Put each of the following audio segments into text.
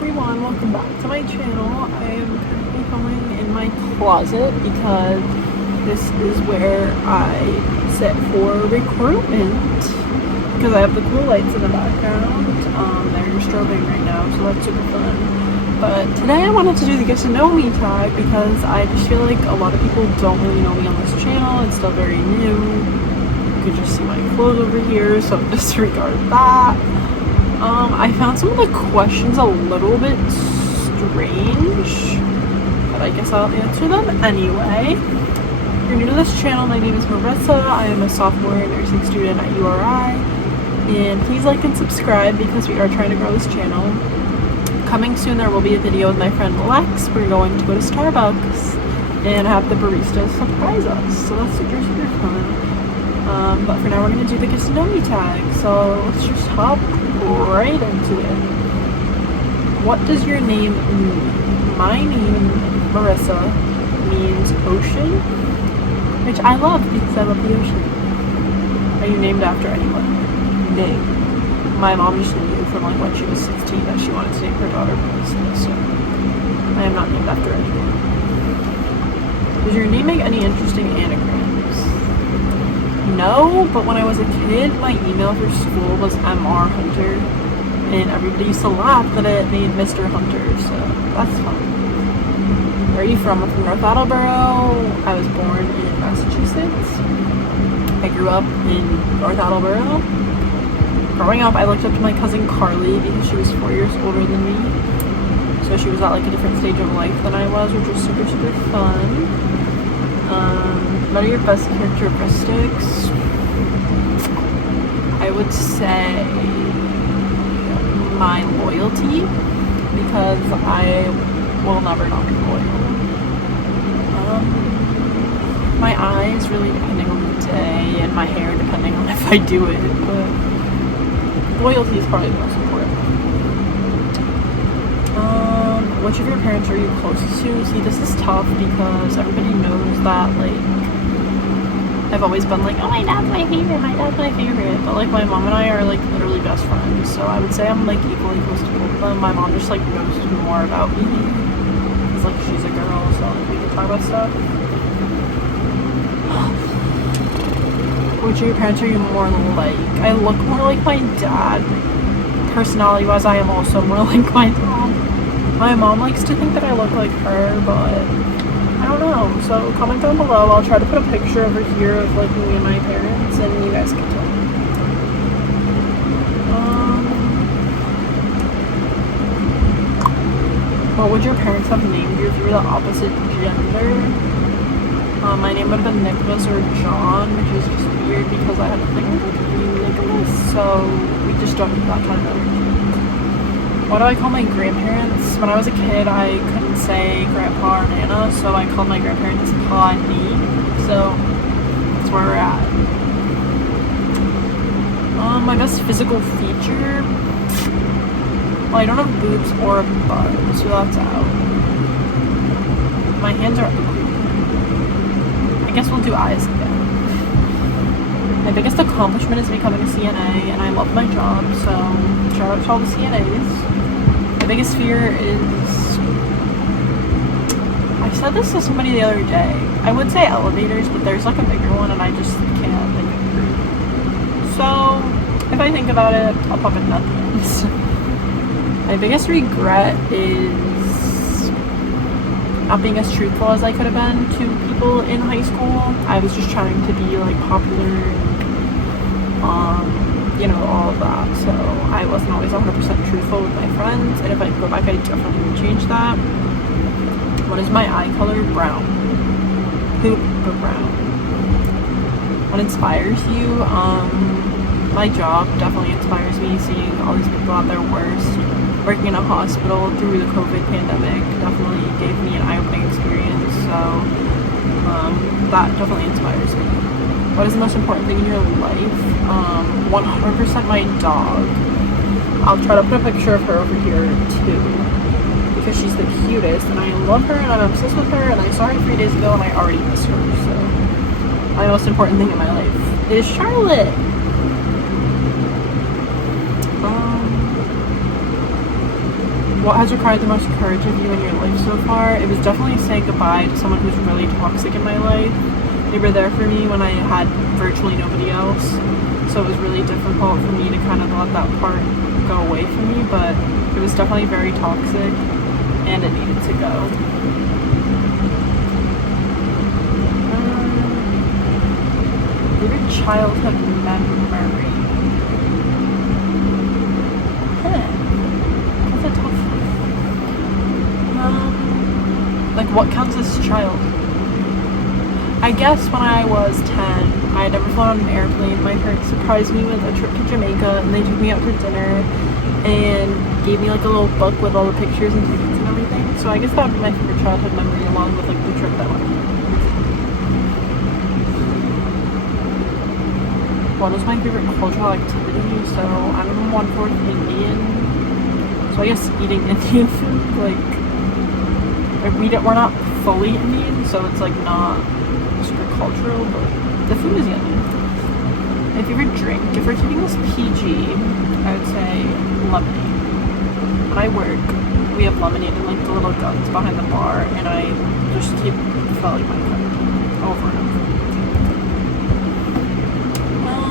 everyone, welcome back to my channel. I am currently filming in my closet because this is where I sit for recruitment because I have the cool lights in the background. They're strobing right now, so that's super fun. But today I wanted to do the get to know me tag because I just feel like a lot of people don't really know me on this channel. It's still very new. You can just see my clothes over here, so disregard that. I found some of the questions a little bit strange, but I guess I'll answer them anyway. If you're new to this channel, my name is Marissa. I am a sophomore nursing student at URI, and please like and subscribe because we are trying to grow this channel. Coming soon, there will be a video with my friend Lex. We're going to go to Starbucks and have the barista surprise us, so that's super fun. But for now, we're going to do the get to know me tag, so let's just hop right into it. What does your name mean? My name, Marissa, means ocean, which I love because I love the ocean. Are you named after anyone? No. My mom just knew from like when she was 16 that she wanted to name her daughter Marissa, so I am not named after anyone. Does your name make any interesting anagrams? No, but when I was a kid, my email for school was Mr. Hunter, and everybody used to laugh that it made Mr. Hunter, so that's fun. Where are you from? I'm from North Attleboro. I was born in Massachusetts. I grew up in North Attleboro. Growing up, I looked up to my cousin Carly because she was 4 years older than me, so she was at like a different stage of life than I was, which was super fun. What are your best characteristics? I would say my loyalty, because I will never not be loyal. My eyes, really depending on the day, and my hair depending on if I do it, but loyalty is probably the most important. Which of your parents are you closest to? See, this is tough because everybody knows that, like, I've always been like, oh, my dad's my favorite, but like my mom and I are like literally best friends, so I would say I'm like equally close to both of them. My mom just like knows more about me because like she's a girl, so like, we can talk about stuff. Which of your parents are you more like? I look more like my dad. Personality wise, I am also more like my dad. My mom likes to think that I look like her, but I don't know. So comment down below. I'll try to put a picture over here of like me and my parents, and you guys can tell. What would your parents have named you if you were the opposite gender? My name would have been Nicholas or John, which is just weird because I had a thing with Nicholas, so we just don't do that kind of energy. What do I call my grandparents? When I was a kid, I couldn't say grandpa or nana, so I called my grandparents pa and me. So that's where we're at. My best physical feature? Well, I don't have boobs or a butt, so that's out. My hands are ugly. I guess we'll do eyes again. My biggest accomplishment is becoming a CNA, and I love my job, so shout out to all the CNAs. My biggest fear is, I said this to somebody the other day, I would say elevators, but there's like a bigger one and I just can't think of it. So if I think about it, I'll pop it nothings. My biggest regret is not being as truthful as I could have been to people in high school. I was just trying to be like popular and you know, all of that, so I wasn't always 100% truthful with my friends, and if I could go back, I definitely would change that. What is my eye color? Brown. Poop, but brown. What inspires you? My job definitely inspires me, seeing all these people at their worst. Working in a hospital through the COVID pandemic definitely gave me an eye-opening experience, so that definitely inspires me. What is the most important thing in your life? 100% my dog. I'll try to put a picture of her over here too, because she's the cutest and I love her and I'm obsessed with her, and I saw her 3 days ago and I already miss her, so my most important thing in my life is Charlotte. What has required the most courage of you in your life so far? It was definitely saying goodbye to someone who's really toxic in my life. They were there for me when I had virtually nobody else, so it was really difficult for me to kind of let that part go away from me, but it was definitely very toxic and it needed to go. Favorite childhood memory? That's a tough one. Like, what counts as child? I guess when I was 10, I had never flown on an airplane. My parents surprised me with a trip to Jamaica, and they took me out to dinner and gave me like a little book with all the pictures and tickets and everything. So I guess that would be my favorite childhood memory, along with like the trip that went. What was my favorite cultural activity? So I'm 1/4 Indian, so I guess eating Indian food. Like we're not fully Indian, so it's like not super cultural, but the food is yummy. My favorite drink, if we're keeping this PG, I would say lemonade. When I work, we have lemonade in like the little guns behind the bar, and I just keep filling my cup over and over.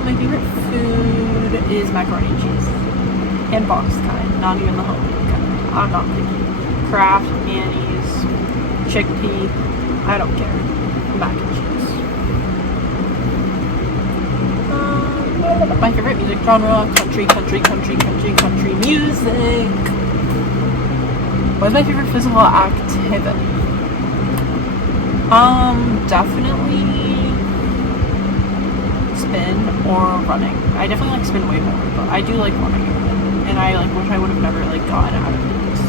My favorite food is macaroni and cheese. And boxed kind, not even the homemade kind. I'm not picky. Kraft, mayonnaise, chickpea, I don't care. Mac and cheese. My favorite music genre, country music. What's my favorite physical activity? Definitely spin or running. I definitely like spin way more, but I do like running, and I like wish I would have never like gotten out of this.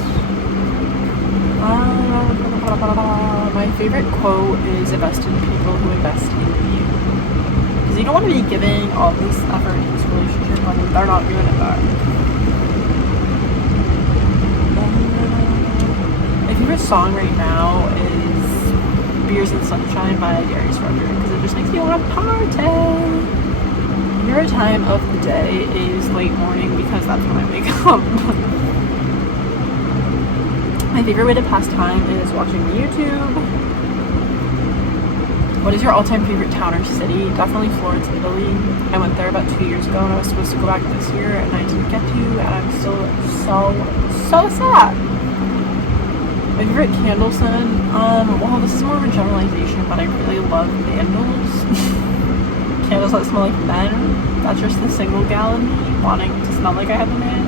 My favorite quote is invest in people who invest in you, because you don't want to be giving all this effort in this relationship when they're not doing it back. My favorite song right now is Beers and Sunshine by Darius Rucker, because it just makes me want to party. My favorite time of the day is late morning, because that's when I wake up. My favorite way to pass time is watching YouTube. What is your all-time favorite town or city? Definitely Florence, Italy. I went there about 2 years ago, and I was supposed to go back this year, and I didn't get to, and I'm still so sad. My favorite candle scent? Well, this is more of a generalization, but I really love candles. Candles that smell like men. That's just the single gal in me wanting to smell like I have a man.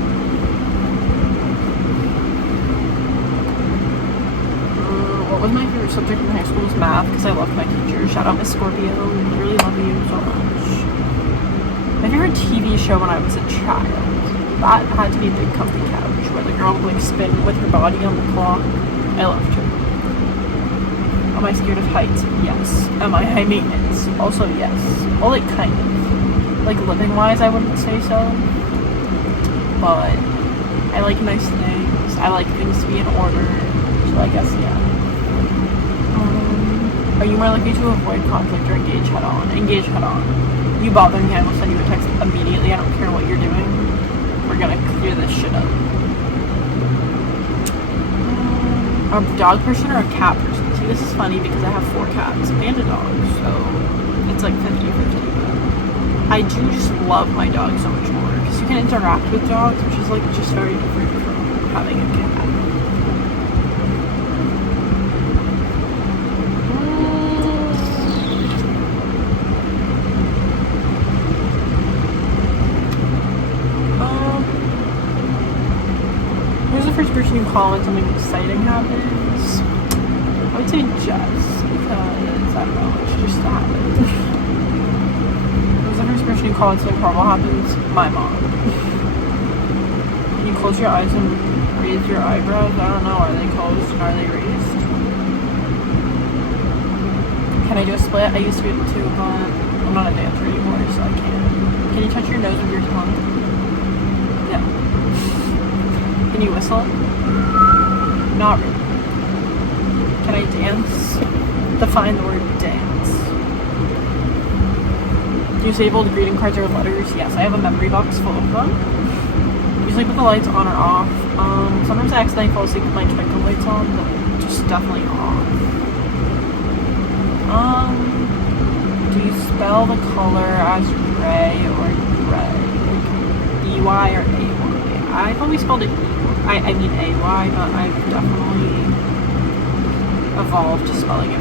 What was my favorite subject in high school? Was math, because I loved my teacher. Shout out Miss Scorpio. We really love you so much. My favorite TV show when I was a child, that had to be Big Comfy Couch, where the girl would like spin with her body on the clock. I loved her. Am I scared of heights? Yes. Am I high maintenance? Also yes. Well, like kind of. Like living wise, I wouldn't say so. But I like nice things. I like things to be in order. So I guess yeah. Are you more likely to avoid conflict or engage head on? Engage head on. You bother me, I will send you a text immediately. I don't care what you're doing. We're gonna clear this shit up. A dog person or a cat person? See, this is funny because I have 4 cats and a dog, so it's like 50-50. I do just love my dog so much more, because you can interact with dogs, which is like just very different from having a cat. Who's the first person you call when something exciting happens? I would say Jess, because I don't know, it's just happened. Who's the first person you call when something horrible happens? My mom. Can you close your eyes and raise your eyebrows? I don't know, are they closed? Are they raised? Can I do a split? I used to be able to, but I'm not a dancer anymore, so I can't. Can you touch your nose with your tongue? No. Can you whistle? Not really. Can I dance? Define the word dance. Do you save old greeting cards or letters? Yes, I have a memory box full of them. sleep with the lights on or off. Sometimes I accidentally fall asleep with my twinkle lights on, but just definitely off. Do you spell the color as gray or gray? Like EY or AY? I've always spelled it I mean AY, but I've definitely evolved to spelling it.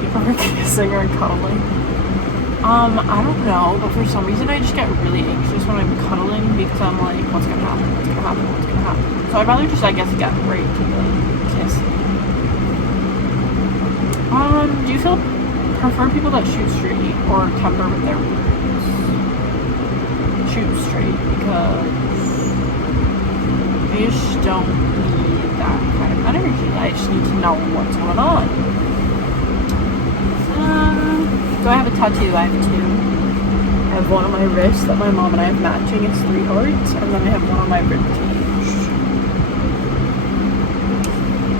People are kissing or cuddling. I don't know, but for some reason I just get really anxious when I'm cuddling because I'm like, what's gonna happen? What's gonna happen? What's gonna happen? So I'd rather just, I guess, get right to the kiss. Do you prefer people that shoot straight or temper with their words? Shoot straight, because I just don't need that kind of energy. I just need to know what's going on. Do I have a tattoo? I have two. I have one on my wrist that my mom and I have matching. It's 3 hearts, and then I have one on my ribcage.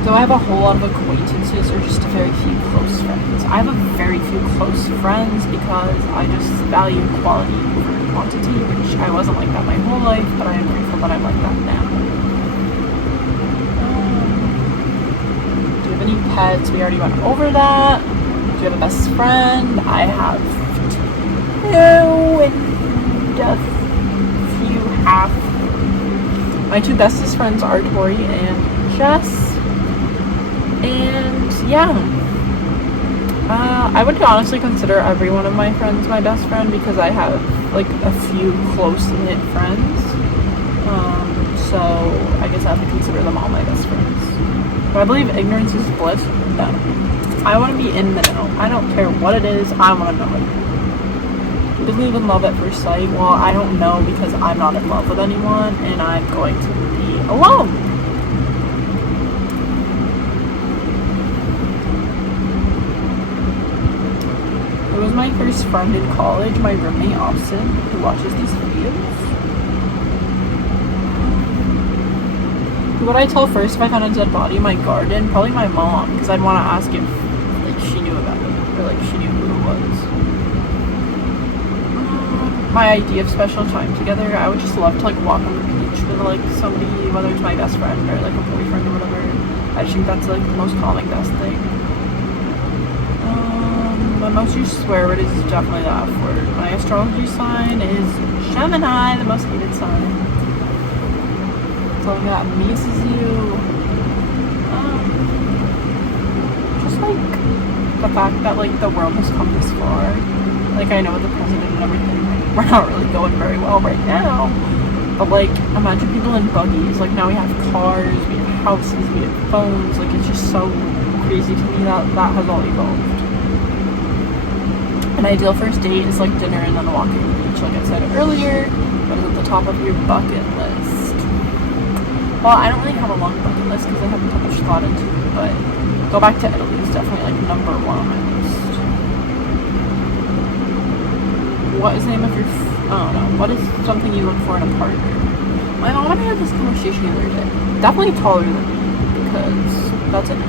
Do I have a whole lot of acquaintances or just a very few close friends? I have a very few close friends because I just value quality over quantity, which I wasn't like that my whole life, but I am grateful that I'm like that now. Do you have any pets? We already went over that. Do you have a best friend? I have 2 and a few half. My 2 bestest friends are Tori and Jess. And yeah, I would honestly consider every one of my friends my best friend because I have like a few close-knit friends. So I guess I have to consider them all my best friends. Do I believe ignorance is bliss? No. I want to be in the know. I don't care what it is. I want to know it. Believe in love at first sight. Well, I don't know because I'm not in love with anyone and I'm going to be alone. It was my first friend in college, my roommate Austin, who watches these videos. Who would I tell first if I found a dead body in my garden? Probably my mom, because I'd want to ask if she knew about it, or she knew who it was. My idea of special time together, I would just love to walk on the beach with somebody, whether it's my best friend or a boyfriend or whatever. I just think that's the most calming, best thing. My most used swear word is definitely the F word. My astrology sign is Gemini, the most hated sign. Something that amazes you. Just the fact that the world has come this far. I know with the president and everything, we're not really going very well right now. But imagine people in buggies. Now we have cars, we have houses, we have phones. It's just so crazy to me that has all evolved. An ideal first date is dinner and then walking to the beach, like I said earlier. What is at the top of your bucket list? Well, I don't really have a long bucket list because I haven't put much thought into it, but go back to Italy is definitely number 1 on my list. What is the name of your, I don't know, what is something you look for in a partner? My mom and I had this conversation the other day. Definitely taller than me, because that's it.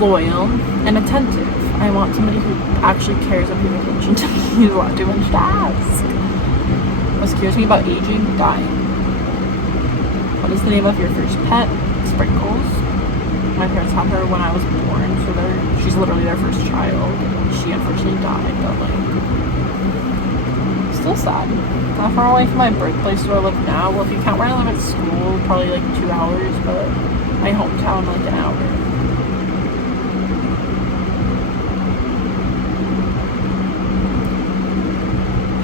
Loyal and attentive. I want somebody who actually cares and pays attention to me. He's a lot too much to ask. What scares me about aging? Dying. What is the name of your first pet? Sprinkles. My parents had her when I was born, so she's literally their first child. She unfortunately died, but still sad. Not far away from my birthplace where I live now. Well, if you count where I live at school, probably 2 hours, but my hometown an hour.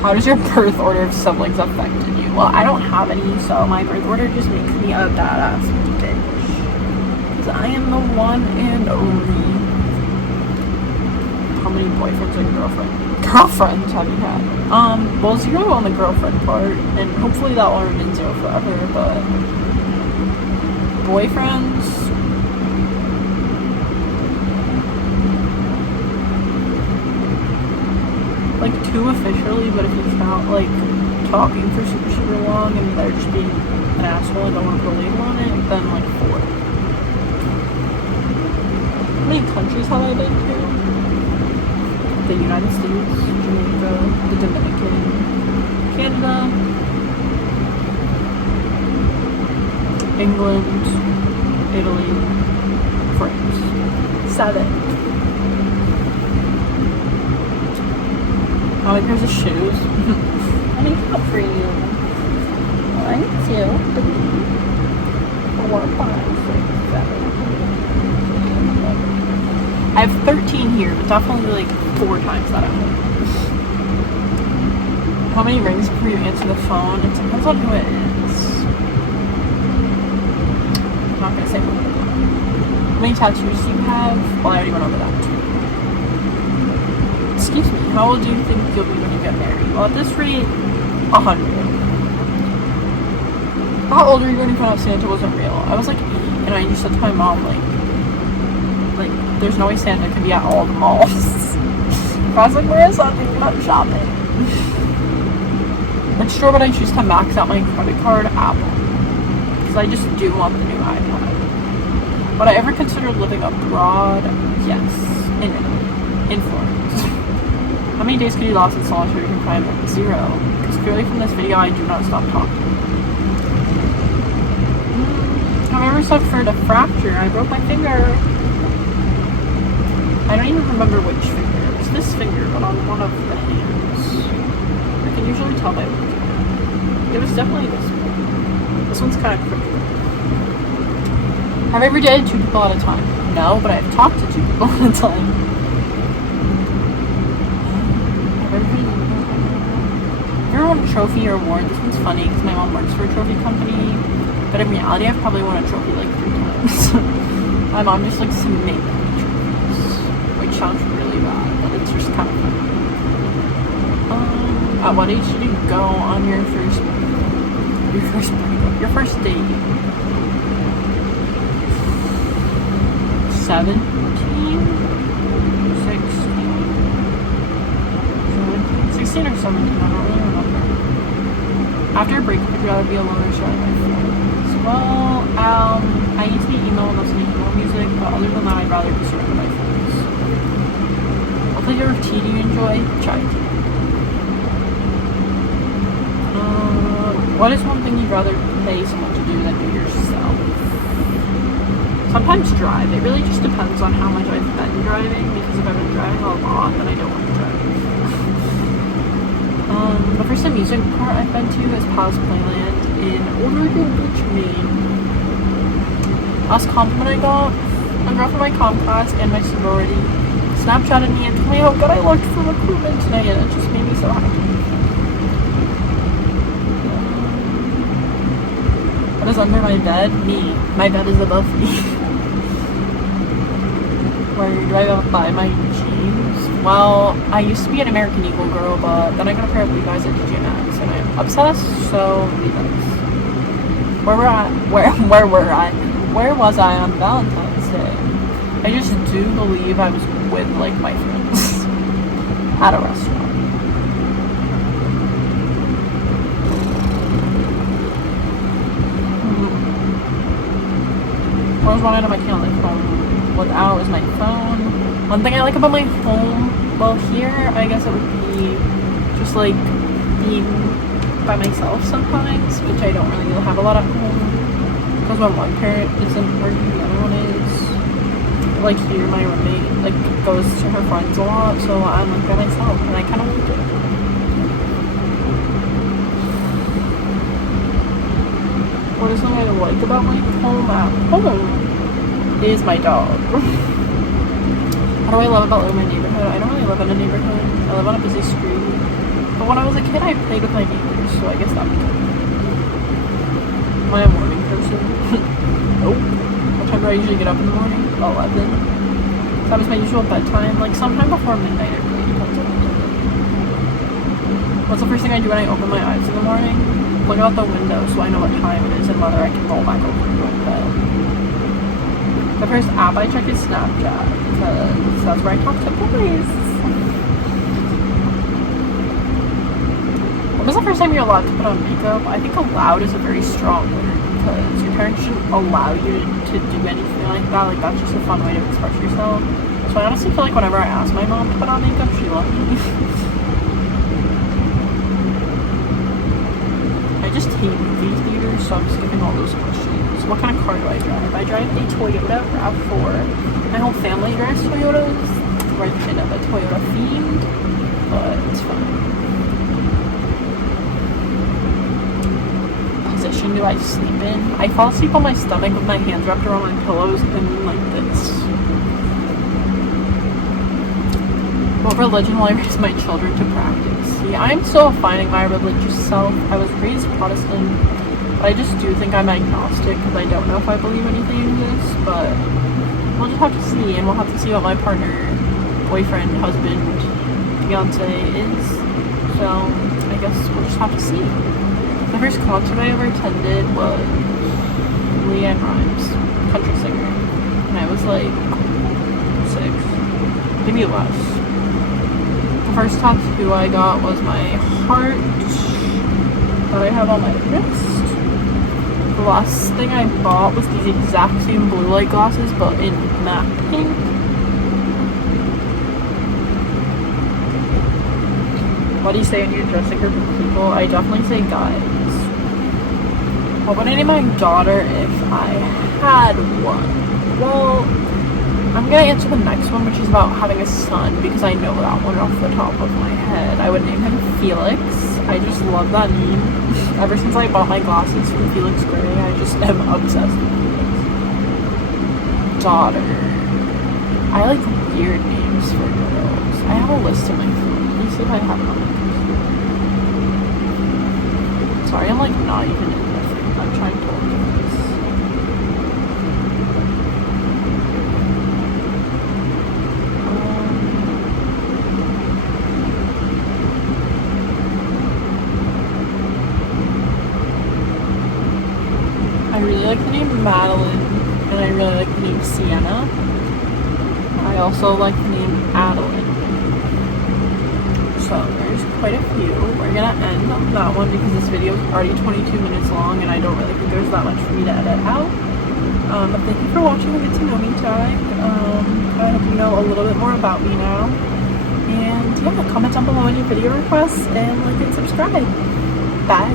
How does your birth order of siblings affect you? Well, I don't have any, so my birth order just makes me a badass bitch. Because I am the one and only. How many boyfriends or girlfriends have you had? Well, 0 on the girlfriend part, and hopefully that will remain 0 forever, but boyfriends, 2 officially, but if you count talking for super long and they're just being an asshole and don't want to put a label on it, then 4. How many countries have I been to? The United States, Jamaica, the Dominican, Canada, England, Italy, France. 7. How many pairs of shoes? I need help for you. 1, 2, 3, 4, 5, 6, 7. I have 13 here, but definitely like 4 times that at home. How many rings before you answer the phone? It depends on who it is. I'm not gonna say what. How many tattoos do you have? Well, I already went over that too. Excuse me, how old do you think you'll be when you get married? Well, at this rate, 100. How old were you when you found out Santa wasn't real? I was like 8, and I used to tell my mom, like, there's no way Santa can be at all the malls. I was like, where is that? Thinking about shopping. Which store would I choose to max out my credit card? Apple. Because I just do want the new iPad. Would I ever consider living abroad? Yes. In Italy. In Florence. How many days could you last in solitary confinement? 0. Because clearly from this video, I do not stop talking. Have I ever suffered a fracture? I broke my finger. I don't even remember which finger. It was this finger, but on one of the hands. I can usually tell by looking at it. It was definitely this one. This one's kind of crooked. Have I ever dated 2 people at a time? No, but I've talked to 2 people at a time. Have I ever won a trophy or award? This one's funny because my mom works for a trophy company. But in reality, I've probably won a trophy like 3 times. My mom just likes to make trophies, which sounds really bad, but it's just kind of fun. At what age did you go on your first date? 17, 16 or 17, I don't really remember. After a breakup, would you rather be alone or share with my friends? Well, I used to be emo and listen to emo music, but other than that, I'd rather be surrounded by friends. What flavor of tea do you enjoy? Chai tea. What is one thing you'd rather pay someone to do than do yourself? Sometimes drive. It really just depends on how much I've been driving, because if I've been driving a lot, then I don't want to drive. The first amusement park I've been to is Palace Playland in Old Oregon Beach, Maine. Last compliment I got, a girl from my comm class and my sorority Snapchatted me and told me how good I looked for recruitment today, and it just made me so happy. What is under my bed? Me. My bed is above me. Where do I buy my jeans? Well, I used to be an American Eagle girl, but then I got a pair of Levi's at TJ Maxx, and I'm obsessed, so Levi's. Where was I on Valentine's Day? I just do believe I was with, like, my friends. At a restaurant. What was one item I can't live home without is my phone. One thing I like about my home, well, here, I guess it would be just, like, being by myself sometimes, which I don't really have a lot at home. Because when one parent isn't working, the other one is. Like, here, my roommate, like, goes to her friends a lot, so I'm, like, by myself, and I kind of like it. What is something I like about my home at home is my dog. What do I love about living in my neighborhood? I don't really live in a neighborhood. I live on a busy street. But when I was a kid, I played with my neighbors, so I guess that was good. Am I a morning person? Nope. What time do I usually get up in the morning? 11. That was my usual bedtime. Like, sometime before midnight, it really depends on the day. What's the first thing I do when I open my eyes in the morning? Look out the window so I know what time it is and whether I can roll back over and go to bed. The first app I check is Snapchat, because that's where I talk to boys. When was the first time you're allowed to put on makeup? I think allowed is a very strong word, because your parents shouldn't allow you to do anything like that. Like, that's just a fun way to express yourself. So I honestly feel like whenever I ask my mom to put on makeup, she loves me. I just hate movie theaters, so I'm skipping all those questions. What kind of car do I drive? I drive a Toyota RAV4. My whole family drives Toyotas. We're kind of a Toyota fiend, but it's fun. Position do I sleep in? I fall asleep on my stomach with my hands wrapped around my pillows and like this. What religion will I raise my children to practice? See, I'm still finding my religious self. I was raised Protestant, but I just do think I'm agnostic because I don't know if I believe anything exists, but we'll just have to see, and we'll have to see what my partner, boyfriend, husband, fiance is. So I guess we'll just have to see. The first concert I ever attended was Leanne Rimes, country singer, and I was like 6, maybe less. The first tattoo I got was my heart that I have on my wrist. The last thing I bought was these exact same blue light glasses, but in matte pink. What do you say when you address a group of people? I definitely say guys. What would I name my daughter if I had one? Well, I'm gonna answer the next one, which is about having a son, because I know that one off the top of my head. I would name him Felix. I just love that name. Ever since I bought my glasses from Felix Gray, I just am obsessed with Felix. Daughter. I like weird names for girls. I have a list in my phone. Let me see if I have it on my computer. Sorry, I'm like not even in the thing. I'm trying to look at this. I really like the name Madeline, and I really like the name Sienna. I also like the name Adeline. So there's quite a few. We're gonna end on that one because this video is already 22 minutes long, and I don't really think there's that much for me to edit out. But thank you for watching the Get to Know Me tag. I hope you know a little bit more about me now. And yeah, comment down below any video requests and like and subscribe. Bye.